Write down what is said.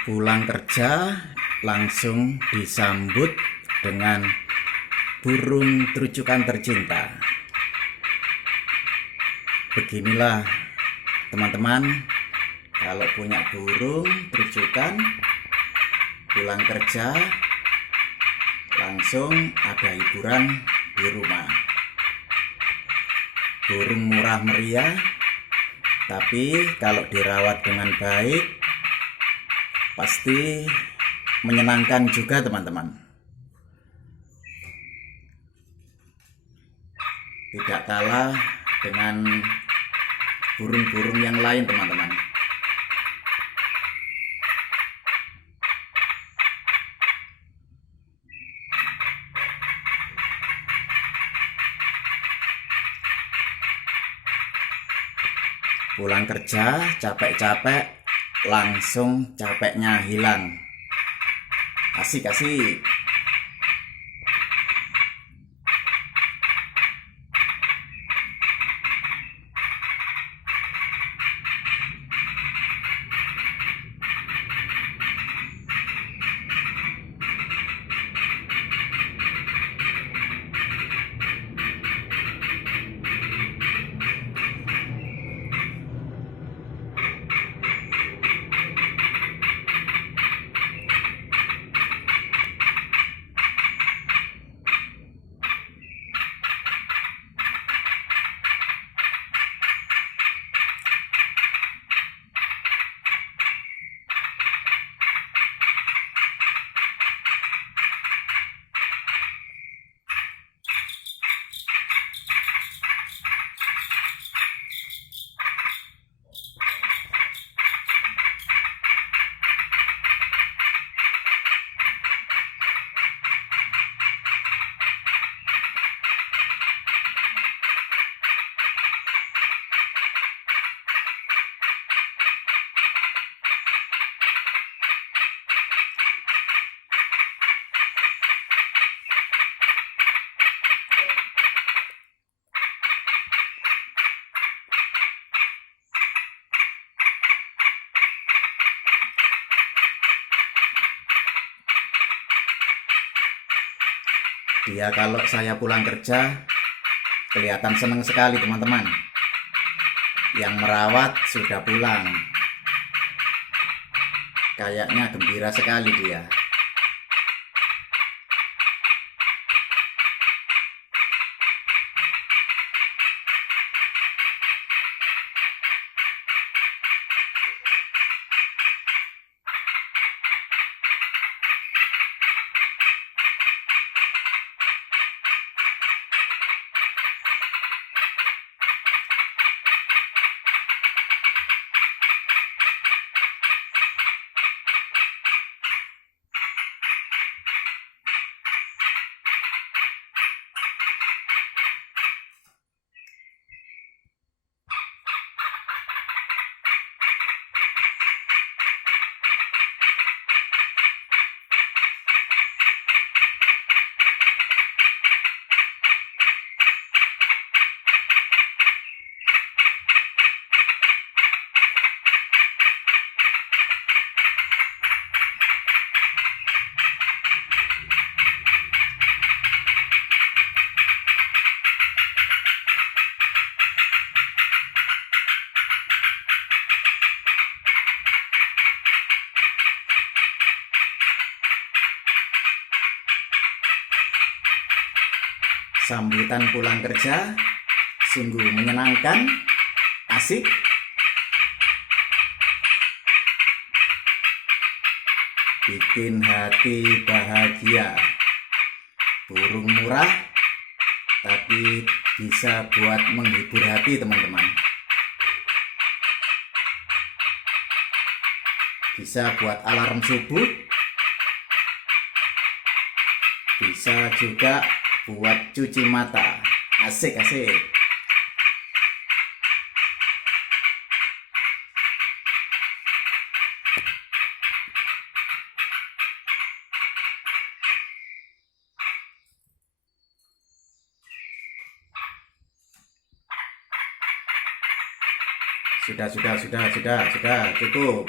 Pulang kerja langsung disambut dengan burung terucukan tercinta. Beginilah teman-teman, kalau punya burung terucukan pulang kerja langsung ada hiburan di rumah. Burung murah meriah, tapi kalau dirawat dengan baik pasti menyenangkan juga teman-teman. Tidak kalah dengan burung-burung yang lain teman-teman. Pulang kerja capek-capek, langsung capeknya hilang. Asik-asik. Dia kalau saya pulang kerja kelihatan senang sekali teman-teman. Yang merawat sudah pulang, kayaknya gembira sekali dia. Sambutan pulang kerja sungguh menyenangkan, asik. Bikin hati bahagia. Burung murah tapi bisa buat menghibur hati teman-teman. Bisa buat alarm subuh. Bisa juga buat cuci mata. Asik-asik. Sudah, cukup.